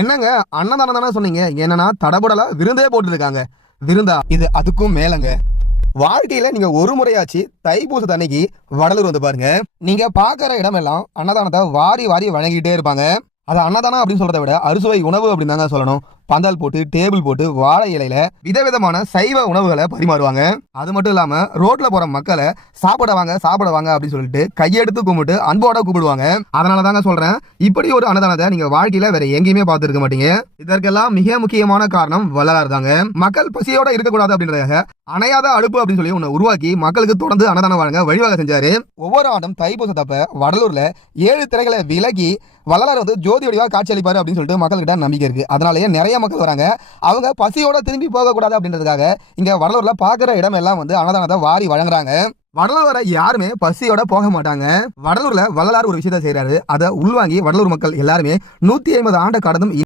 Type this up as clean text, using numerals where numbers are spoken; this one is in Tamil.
என்னங்க அன்னதானம் தானே சொன்னீங்க? என்னன்னா தடபுடலா விருந்தே போட்டு இருக்காங்க. விருந்தா? இது அதுக்கும் மேலங்க. வாழ்க்கையில நீங்க ஒரு முறையாச்சு தைப்பூச அன்னைக்கு வடலூர் வந்து பாருங்க. நீங்க பாக்குற இடமெல்லாம் அன்னதானத்தை வாரி வாரி வழங்கிட்டே இருப்பாங்க. அது அன்னதானம் அப்படின்னு சொல்றதை விட அறுசுவை உணவு அப்படின்னு தாங்க சொல்லணும். பந்தல் போட்டு டேபிள் போட்டு வாழை இலையில விதவிதமான சைவ உணவுகளை பரிமாறுவாங்க. அது மட்டும் இல்லாம ரோட்ல போற மக்களை சாப்பிட வாங்க அப்படின்னு சொல்லிட்டு கையெடுத்து கும்பிட்டு அன்போட கூப்பிடுவாங்க. அதனால தாங்க சொல்றேன், இப்படி ஒரு அன்னதானத்தை நீங்க வாழ்க்கையில வேற எங்கேயுமே பார்த்திருக்க மாட்டீங்க. இதற்கெல்லாம் மிக முக்கியமான காரணம் வள்ளலார் தாங்க. மக்கள் பசியோட இருக்கக்கூடாது அப்படின்றதாக அணையாத அடுப்பு அப்படின்னு சொல்லி ஒண்ணு உருவாக்கி மக்களுக்கு தொடர்ந்து அன்னதானம் வழங்க வழிவகை செஞ்சாரு. ஒவ்வொரு ஆண்டும் தைப்பூசத்தப்ப வடலூர்ல 7 திரைகளை விலகி வள்ளலார் வந்து ஜோதி வடிவா காட்சி அளிப்பாரு அப்படின்னு சொல்லிட்டு மக்கள்கிட்ட நம்பிக்கை இருக்கு. அதனாலேயே நிறைய மக்கள் வராங்க. அவங்க பசியோட திரும்பி போக கூடாது அப்படின்றதுக்காக இங்க வடலூர்ல பாக்குற இடம் எல்லாம் வந்து அன்னதானத்தை வாரி வழங்குறாங்க. வடலூர் வர யாருமே பசியோட போக மாட்டாங்க. வடலூர்ல வள்ளலார் ஒரு விஷயத்த செய்யறாரு. அதை உள்வாங்கி வடலூர் மக்கள் எல்லாருமே 150 ஆண்டு கடந்தும்